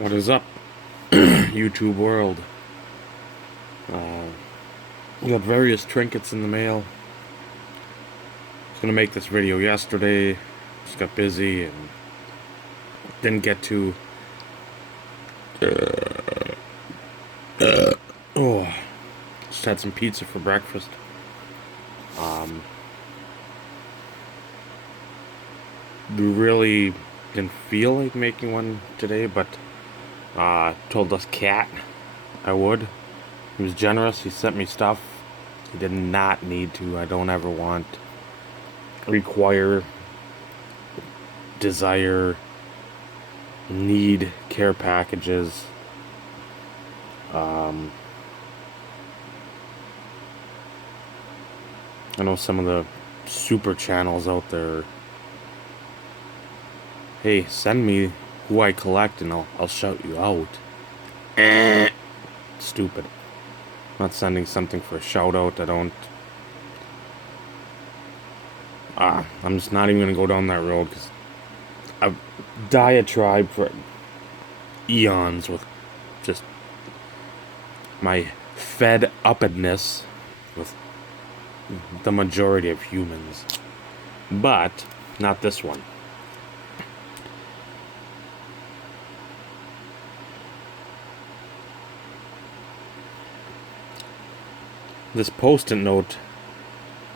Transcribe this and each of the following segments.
What is up, YouTube world? Got various trinkets in the mail. I was gonna make this video yesterday, just got busy and didn't get to. Oh, just had some pizza for breakfast. Really didn't feel like making one today, but told us Cat I would. He was generous. He sent me stuff. He did not need to. I don't ever want, require, desire, need care packages. I know some of the super channels out there. Hey, send me who I collect and I'll shout you out. Stupid. Not sending something for a shout out. I'm just not even gonna go down that road because I've diatribe for eons with just my fed upness with the majority of humans. But not this one. This post-it note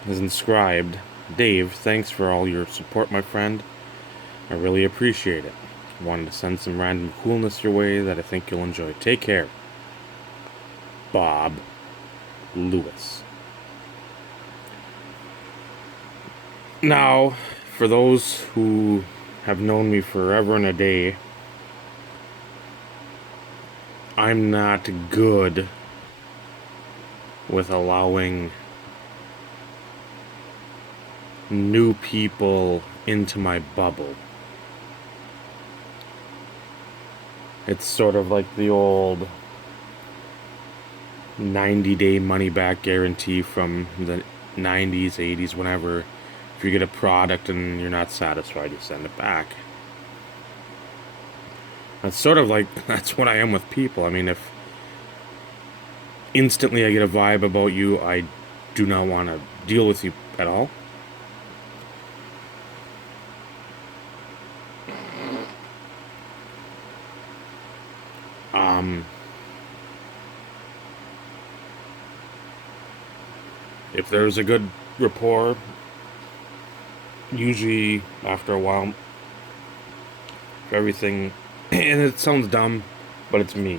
is inscribed, "Dave, thanks for all your support, my friend. I really appreciate it. Wanted to send some random coolness your way that I think you'll enjoy. Take care. Bob Lewis." Now, for those who have known me forever and a day, I'm not good with allowing new people into my bubble. It's sort of like the old 90-day money-back guarantee from the 90s, 80s, whenever. If you get a product and you're not satisfied, you send it back. That's sort of like, that's what I am with people. I mean, if instantly I get a vibe about you, I do not want to deal with you at all. If there's a good rapport, usually after a while, everything, and it sounds dumb, but it's me.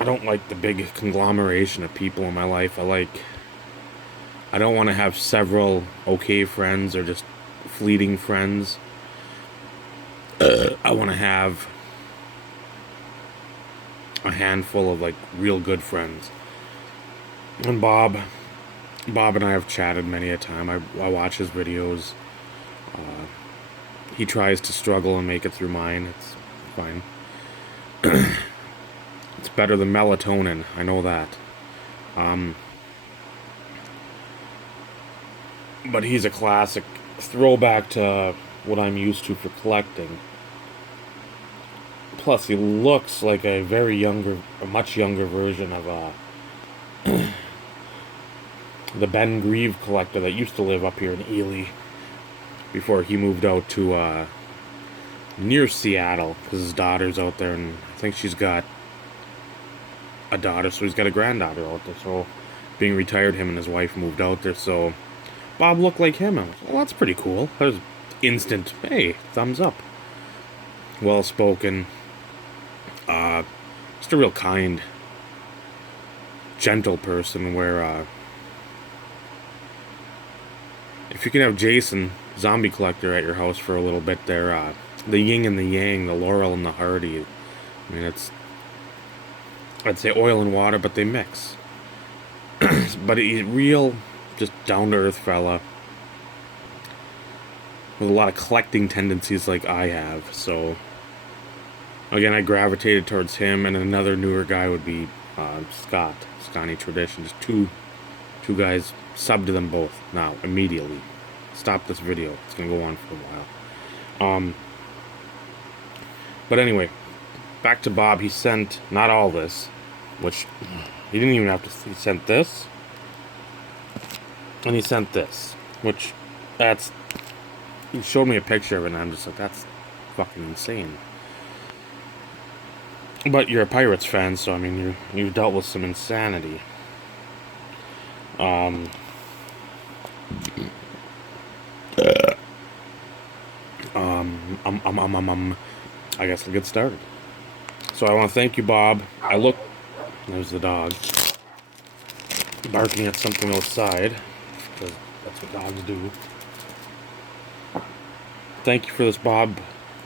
I don't like the big conglomeration of people in my life. I don't want to have several okay friends or just fleeting friends. I want to have a handful of like real good friends. And Bob and I have chatted many a time. I watch his videos. He tries to struggle and make it through mine. It's fine. It's better than melatonin. I know that. But he's a classic throwback to what I'm used to for collecting. Plus, he looks like a much younger version of the Ben Grieve collector that used to live up here in Ely before he moved out to near Seattle because his daughter's out there, and I think she's got a daughter, so he's got a granddaughter out there. So, being retired, him and his wife moved out there. So, Bob looked like him. I was like, well, that's pretty cool. There's instant, hey, thumbs up. Well spoken. Just a real kind, gentle person. Where if you can have Jason, zombie collector, at your house for a little bit, there, the yin and the yang, the Laurel and the Hardy. I mean, I'd say oil and water, but they mix. But he's real, just down-to-earth fella with a lot of collecting tendencies like I have. So, again, I gravitated towards him, and another newer guy would be Scotty Tradition. Just two guys. Sub to them both now, immediately. Stop this video. It's gonna go on for a while. But anyway, back to Bob. He sent not all this, which he didn't even have to. He sent this, and he sent this, which that's. He showed me a picture of it, and I'm just like, that's fucking insane. But you're a Pirates fan, so I mean, you've dealt with some insanity. I guess I'll get started. So I want to thank you, Bob. There's the dog barking at something outside, because that's what dogs do. Thank you for this, Bob.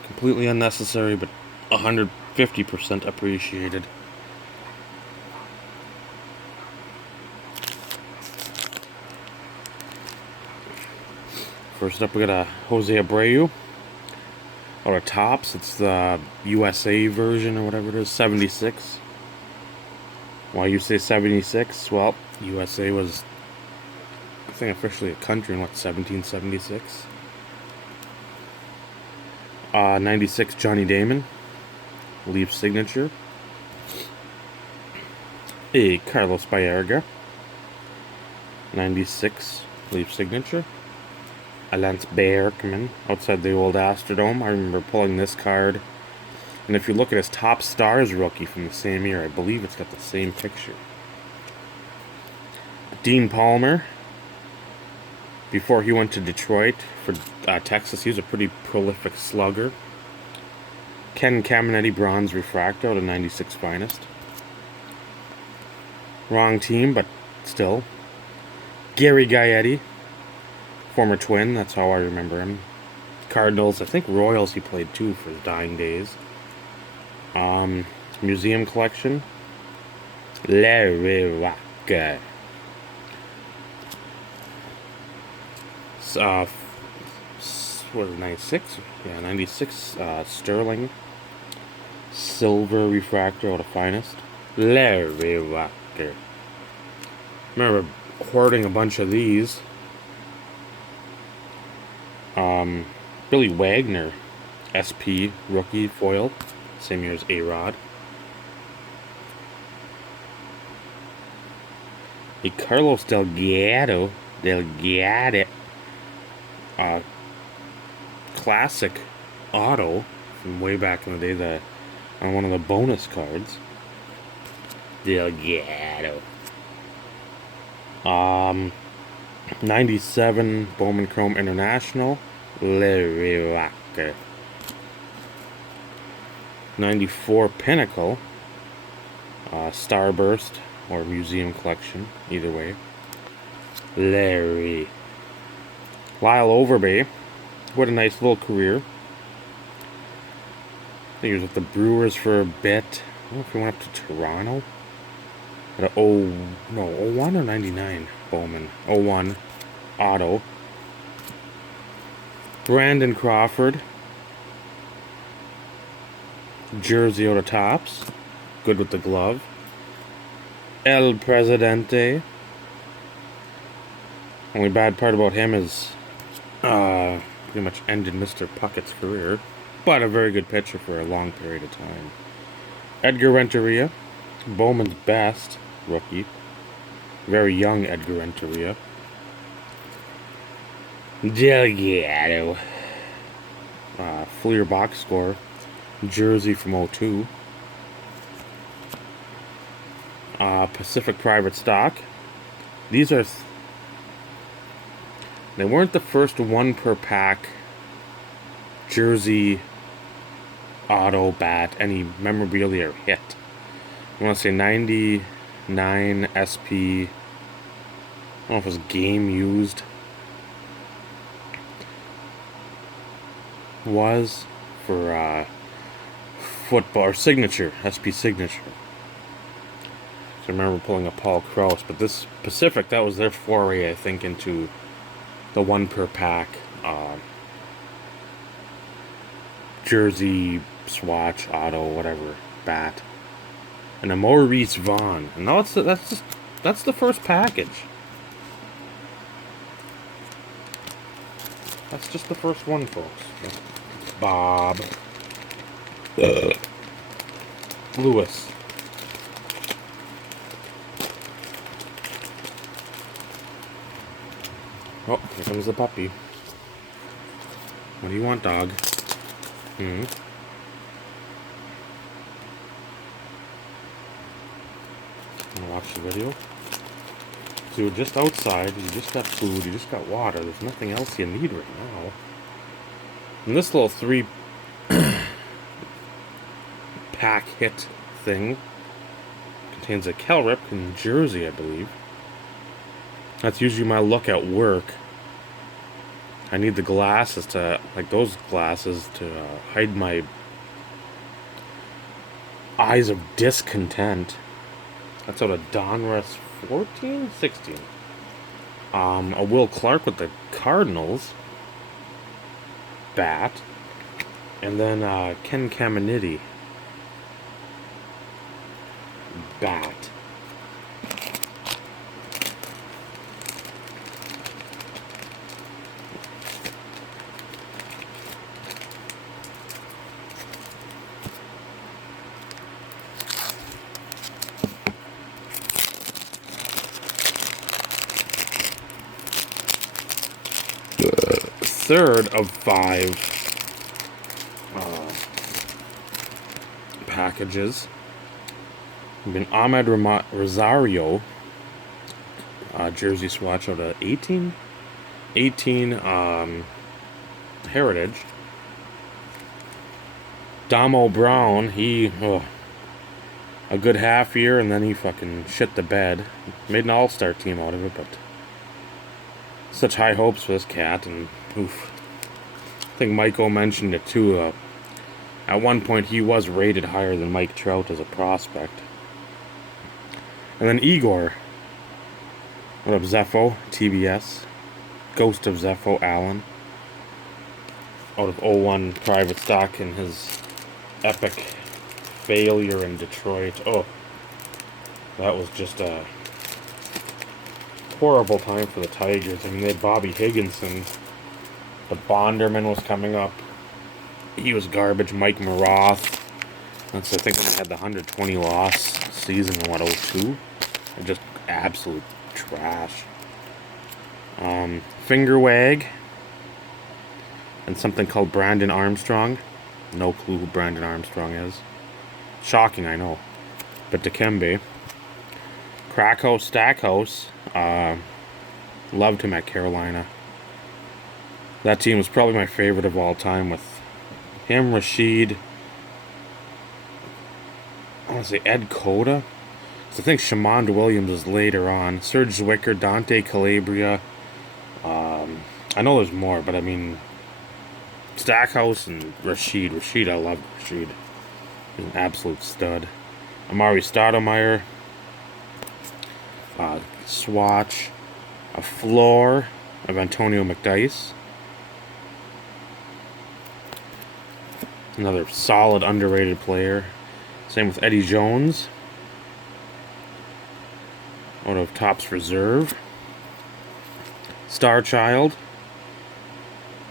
Completely unnecessary, but 150% appreciated. First up, we got a Jose Abreu. Or a Topps. It's the USA version or whatever it is. 76. Why you say 76? Well, USA was, I think, officially a country in, 1776? 96, Johnny Damon. Leaf signature. A Carlos Baerga. 96, Leaf signature. A Lance Berkman outside the old Astrodome. I remember pulling this card. And if you look at his Top Stars rookie from the same year, I believe it's got the same picture. Dean Palmer. Before he went to Detroit for Texas, he was a pretty prolific slugger. Ken Caminiti bronze refractor out of 96 finest. Wrong team, but still. Gary Gaetti. Former Twin, that's how I remember him. Cardinals, I think Royals he played too for his dying days. Museum collection. Larry Walker. What, 96? Yeah, 96. Sterling. Silver refractor out of finest. Larry Walker. Remember hoarding a bunch of these. Billy Wagner, SP rookie foil, same year as A-Rod. A Carlos Delgado, classic auto from way back in the day, on one of the bonus cards. Delgado. 97 Bowman Chrome International, Larry Walker. 94 Pinnacle, Starburst or Museum Collection, either way. Larry. Lyle Overbay, what a nice little career. I think he was with the Brewers for a bit. I don't know if he went up to Toronto. At 01 or 99 Bowman. 01 auto. Brandon Crawford. Jersey out of Topps. Good with the glove. El Presidente. Only bad part about him is pretty much ended Mr. Puckett's career. But a very good pitcher for a long period of time. Edgar Renteria. Bowman's best rookie. Very young Edgar Renteria. Delgado. Fleer box score. Jersey from 02. Pacific Private Stock. These are... they weren't the first one per pack Jersey auto bat, any memorabilia hit. I want to say 99 SP. I don't know if it was game used. Was for football or signature, SP signature. So I remember pulling a Paul Krause, but this Pacific, that was their foray, I think, into the one per pack jersey, swatch, auto, whatever, bat. And a Maurice Vaughn. And now that's the first package. That's just the first one, folks. Bob. Lewis. Oh, here comes the puppy. What do you want, dog? Wanna watch the video? So you're just outside, you just got food, you just got water, there's nothing else you need right now. And this little 3-pack hit thing contains a Cal Ripken jersey, I believe. That's usually my look at work. I need the glasses to, like those glasses, to hide my eyes of discontent. That's out of Donruss 14? 16. A Will Clark with the Cardinals. Bat. And then Ken Caminiti. Bat. Third of 5 packages. Been Ahmed Rosario jersey swatch out of 18 Heritage. Damo Brown, he a good half year and then he fucking shit the bed. Made an all-star team out of it, but such high hopes for this cat, and oof. I think Michael mentioned it too. At one point, he was rated higher than Mike Trout as a prospect. And then Igor. What up, Zepho? TBS. Ghost of Zepho Allen. Out of 01 private stock in his epic failure in Detroit. Oh, that was just a horrible time for the Tigers. I mean, they had Bobby Higginson. The Bonderman was coming up. He was garbage. Mike Maroth. That's, I think, when they had the 120 loss season in, 02? Just absolute trash. Finger Wag. And something called Brandon Armstrong. No clue who Brandon Armstrong is. Shocking, I know. But Dikembe. Krakow Stackhouse. Loved him at Carolina. That team was probably my favorite of all time, with him, Rashid, I want to say Ed Cota. So I think Shamond Williams is later on. Serge Zwicker, Dante Calabria. I know there's more, but I mean, Stackhouse and Rashid. I loved Rashid. He's an absolute stud. Amari Stoudemire. Swatch. A floor of Antonio McDyess. Another solid, underrated player. Same with Eddie Jones. Out of Topps Reserve. Star Child.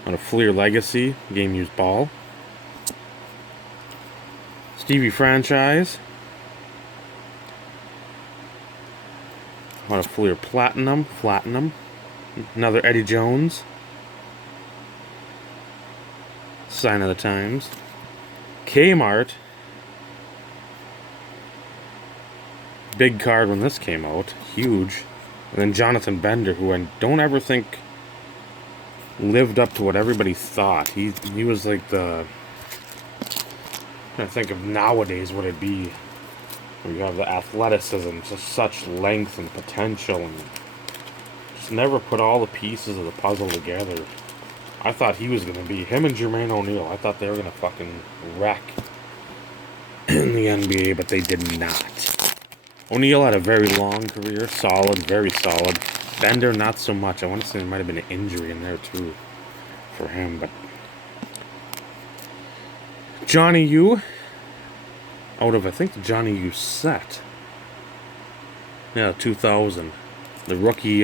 Out of Fleer Legacy. Game used ball. Stevie Franchise. Out of Fleer Platinum. Another Eddie Jones. Sign of the Times. Kmart. Big card when this came out. Huge. And then Jonathan Bender, who I don't ever think lived up to what everybody thought. He was like the... I think of nowadays what it'd be. Where you have the athleticism, just such length and potential, and just never put all the pieces of the puzzle together. I thought he was going to be him and Jermaine O'Neal. I thought they were going to fucking wreck in the NBA, but they did not. O'Neal had a very long career, solid, very solid. Bender, not so much. I want to say there might have been an injury in there too for him, but Johnny U, out of I think the Johnny U set. Yeah, 2000, the rookie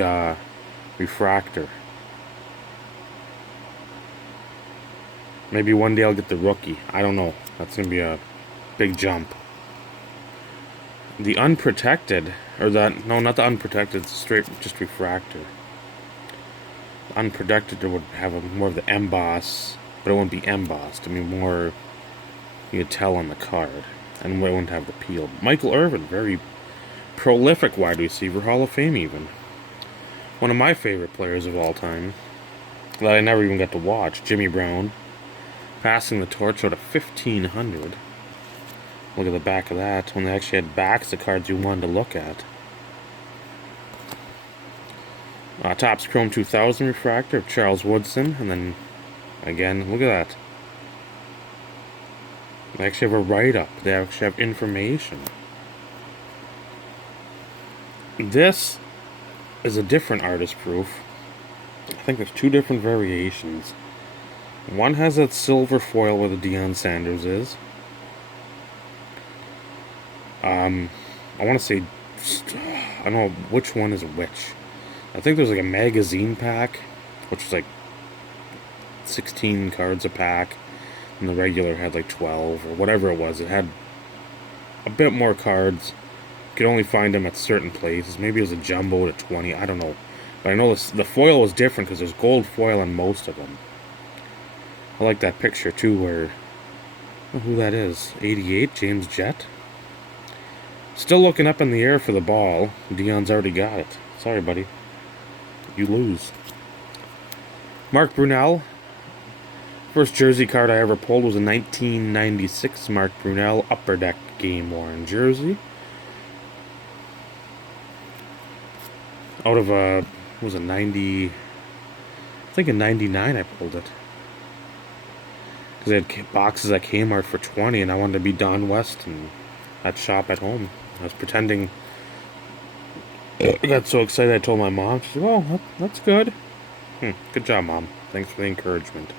refractor. Maybe one day I'll get the rookie. I don't know. That's going to be a big jump. The unprotected, or that, no, not the unprotected, it's straight, just refractor. The unprotected would have more of the emboss, but it wouldn't be embossed. I mean, more, you could tell on the card. And it wouldn't have the peel. Michael Irvin, very prolific wide receiver, Hall of Fame even. One of my favorite players of all time, that I never even got to watch, Jimmy Brown. Passing the torch out of 1,500. Look at the back of that, when they actually had backs of cards you wanted to look at. Topps Chrome 2000 refractor of Charles Woodson, and then, again, look at that. They actually have a write-up. They actually have information. This is a different artist proof. I think there's two different variations. One has that silver foil where the Deion Sanders is. I want to say, I don't know which one is which. I think there's like a magazine pack, which was like 16 cards a pack, and the regular had like 12 or whatever it was. It had a bit more cards. You could only find them at certain places. Maybe it was a jumbo to 20. I don't know. But I know the foil was different because there's gold foil on most of them. I like that picture too where, oh, who that is, 88, James Jett. Still looking up in the air for the ball. Deion's already got it. Sorry, buddy. You lose. Mark Brunell. First jersey card I ever pulled was a 1996 Mark Brunell Upper Deck game worn jersey. Out of a, was it 90, I think in 99 I pulled it. Because they had boxes at Kmart for 20 and I wanted to be Don West and I'd shop at home. I was pretending. I got so excited I told my mom. She said, well, that's good. Good job, Mom. Thanks for the encouragement.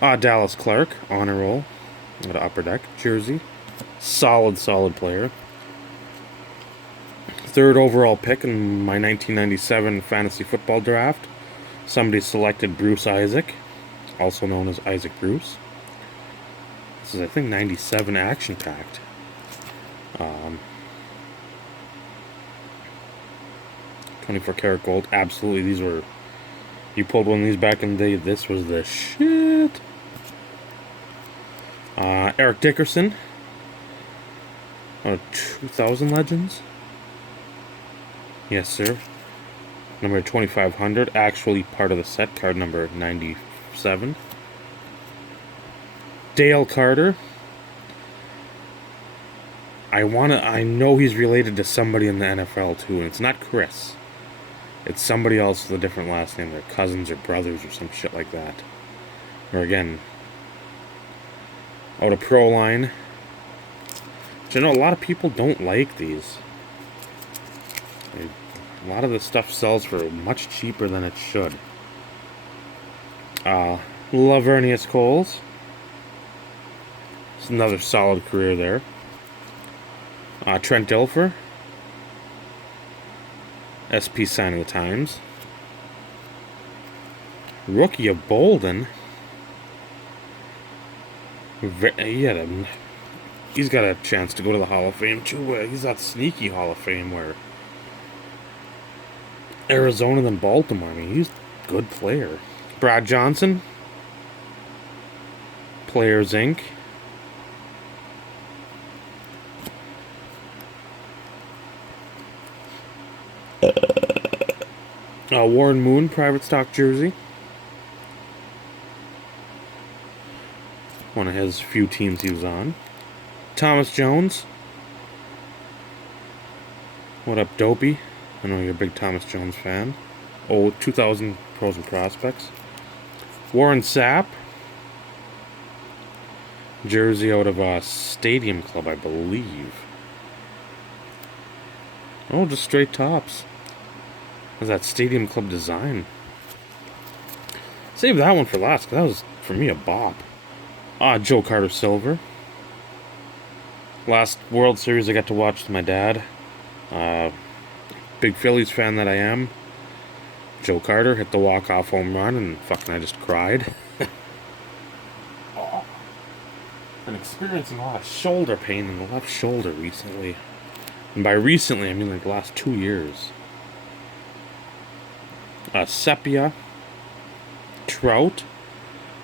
Dallas Clark, honor roll. Got an Upper Deck jersey. Solid player. Third overall pick in my 1997 fantasy football draft. Somebody selected Bruce Isaac, also known as Isaac Bruce. This is, I think, 97 action packed. 24 karat gold. Absolutely, these were. You pulled one of these back in the day. This was the shit. Eric Dickerson. 2000 Legends. Yes, sir. Number 2500. Actually part of the set. Card number 97. Dale Carter. I know he's related to somebody in the NFL too, and it's not Chris. It's somebody else with a different last name. They're cousins or brothers or some shit like that. Or again, out of Pro Line. But you know, a lot of people don't like these. A lot of the stuff sells for much cheaper than it should. Lavernius Coles. It's another solid career there. Trent Dilfer. SP sign of the times. Rookie of Bolden. He's got a chance to go to the Hall of Fame too. He's that sneaky Hall of Fame where Arizona than Baltimore. I mean, he's a good player. Brad Johnson. Players Inc. Warren Moon, private stock jersey. One of his few teams he was on. Thomas Jones. What up, Dopey? I know you're a big Thomas Jones fan. 2000 Pros and Prospects. Warren Sapp. Jersey out of a Stadium Club, I believe. Just straight tops. How's that Stadium Club design? Save that one for last, because that was, for me, a bop. Joe Carter Silver. Last World Series I got to watch with my dad. Big Phillies fan that I am. Joe Carter hit the walk-off home run, and fucking I just cried. been experiencing a lot of shoulder pain in the left shoulder recently. And by recently, I mean like the last 2 years. Sepia Trout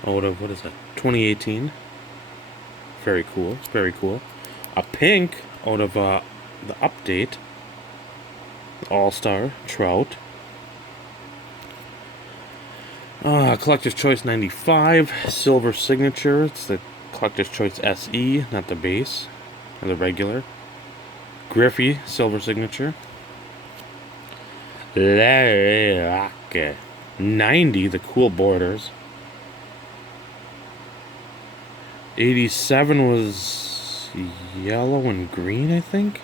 out of, what is that, 2018. Very cool. It's very cool. A pink out of the update. All-Star Trout. Collector's Choice 95. Silver Signature. It's the Collector's Choice SE, not the base. Or the regular. Griffey Silver Signature. 90, the cool borders. 87 was yellow and green, I think.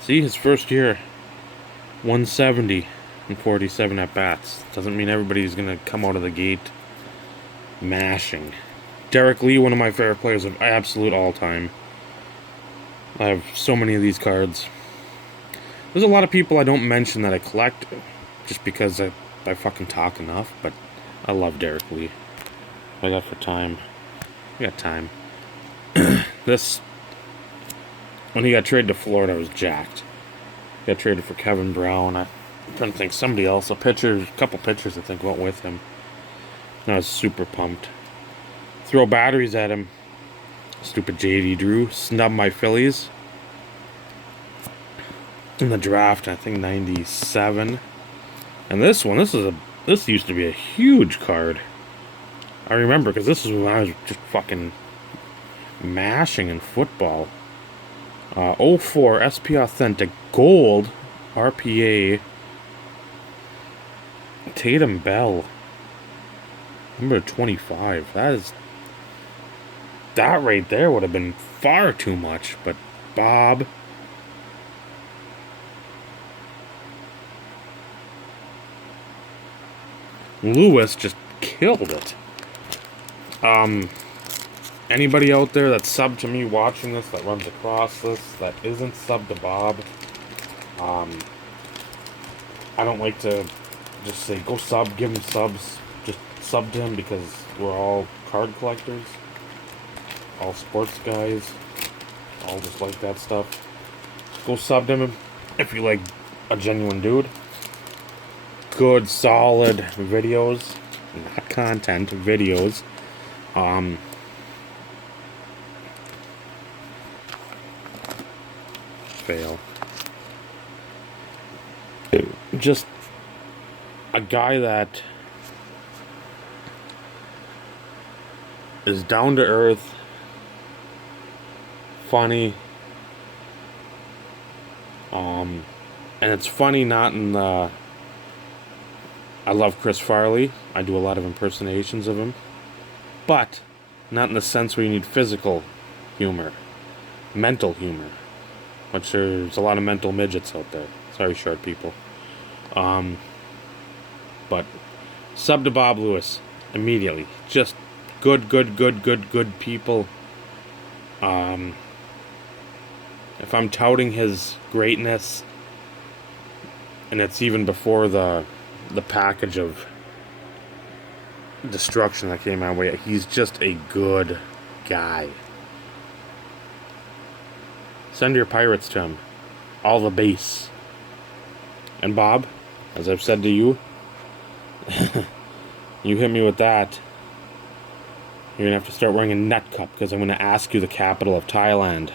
See, his first year, 170 and 47 at bats. Doesn't mean everybody's gonna come out of the gate mashing. Derek Lee, one of my favorite players of absolute all time. I have so many of these cards. There's a lot of people I don't mention that I collect just because I fucking talk enough, but I love Derek Lee. What I got for time? I got time. This, when he got traded to Florida, I was jacked. He got traded for Kevin Brown. I'm trying to think somebody else. A couple pitchers I think went with him. And I was super pumped. Throw batteries at him. Stupid JD Drew. Snub my Phillies. In the draft, I think 97. And this one, this used to be a huge card. I remember because this is when I was just fucking mashing in football. 04 SP Authentic Gold RPA Tatum Bell. Number 25. That right there would have been far too much, but Bob. Lewis just killed it. Anybody out there that's subbed to me watching this, that runs across this, that isn't subbed to Bob, I don't like to just say, go sub, give him subs. Just sub to him because we're all card collectors. All sports guys. All just like that stuff. Go sub to him if you like a genuine dude. Good, solid videos. Not content, videos. Fail. Just a guy that is down to earth, funny, and it's funny not in the... I love Chris Farley. I do a lot of impersonations of him, but not in the sense where you need physical humor, mental humor, which there's a lot of mental midgets out there. Sorry, short people. But sub to Bob Lewis immediately. Just good people. If I'm touting his greatness, and it's even before the package of destruction that came my way, he's just a good guy. Send your pirates to him. All the base. And Bob, as I've said to you, you hit me with that, you're going to have to start wearing a nut cup because I'm going to ask you the capital of Thailand.